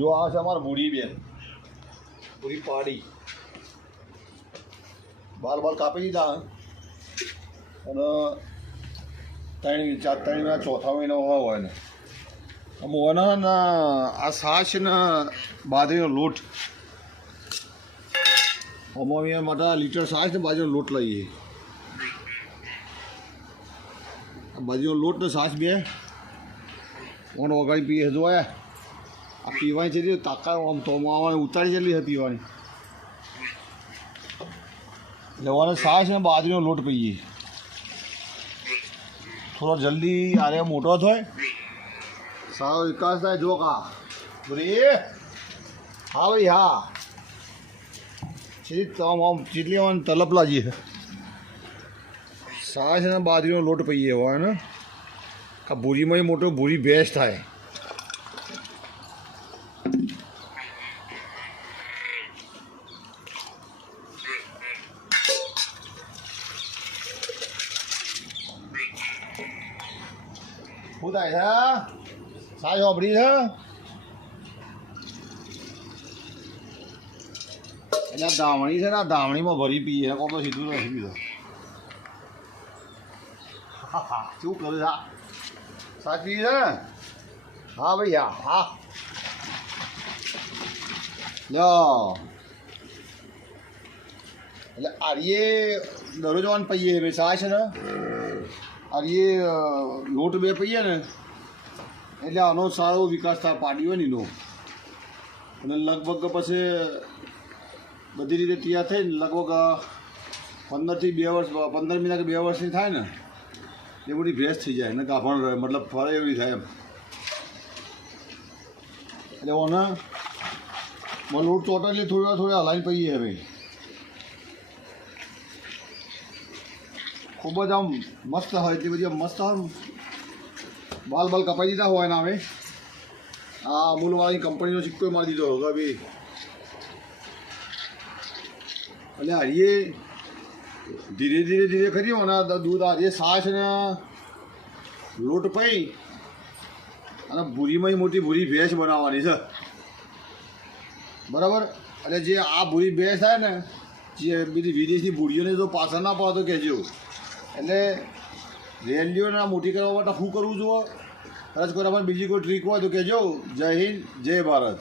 જો આ છે અમારા ભૂરી બેન, પૂરી પાડી બાલ કાપી દીધા અને 3 મહિના ચોથા મહિનો હોય ને આમ હોય ને આ છાશ ને બાજરીનો લોટ આમાં માટે લીટર છાશ ને બાજરીનો લોટ લઈએ. બાજરીનો લોટ ને છાશ બે ઓન વગાડી પીએ જોયા. આ પીવાની છે તાકાત આમ તો ઉતારી ચેટલી છે પીવાની. લેવાનો છાશ ને બાજરીનો લોટ પીએ. થોડો જલ્દી આરે મોટો થાય, સારો વિકાસ થાય. જો કા બોલી હા ભાઈ હા આમ ચીટલી આમ તલપ લાગી. છાશ ને બાજરીનો લોટ પીએ હોય ને આ ભૂરીમાં મોટો ભૂરી ભેંસ થાય. શું થાય છે? છાશ વાપરી છે એટલે ધામણી છે ને, આ ધામણીમાં ભરી પીએ કોમ તો સીધું નથી પીધો. હા હા શું કરું છે? છાશ પીએ છે ને? હા ભાઈ હા હા લો એટલે આરીએ દરરોજ વાન પીએ ભાઈ છાશ ને આરીએ લોટ બે પીએ ને એટલે આનો સારો વિકાસ થાય પાડ્યો ને એનો. અને લગભગ પછી બધી રીતે તૈયાર થઈને લગભગ 15 મહિના કે 2 વર્ષની થાય ને એ બધી ભેંસ થઈ જાય ને ગાભણ રહે, મતલબ ફરે એવી થાય એમ. એટલે ઓને લોટ ચોટાડી થોડા હલાઈને પીએ હવે. ખૂબ જ આમ મસ્ત હોય એટલી બધી મસ્ત હોય. બાલ કપાઈ દીધા હોય ને હવે આ અમૂલવાળી કંપનીનો સિક્કો મારી દીધો હોગા ભાઈ. એટલે હારીએ ધીરે ખરી હોય ને દૂધ હારીએ છાશ ને લોટ પઈ અને ભૂરીમાં મોટી ભૂરી ભેંસ બનાવવાની છે બરાબર. એટલે જે આ ભૂરી ભેંસ થાય ને જે બધી વિદેશની ભૂરીઓને જો પાછળ ના પડે તો કહેજો. એટલે રેલીઓને મોટી કરવા માટે શું કરવું જોઈએ? કદાચ કોઈ બીજી કોઈ ટ્રીક હોય તો કહેજો. જય હિન્દ, જય ભારત.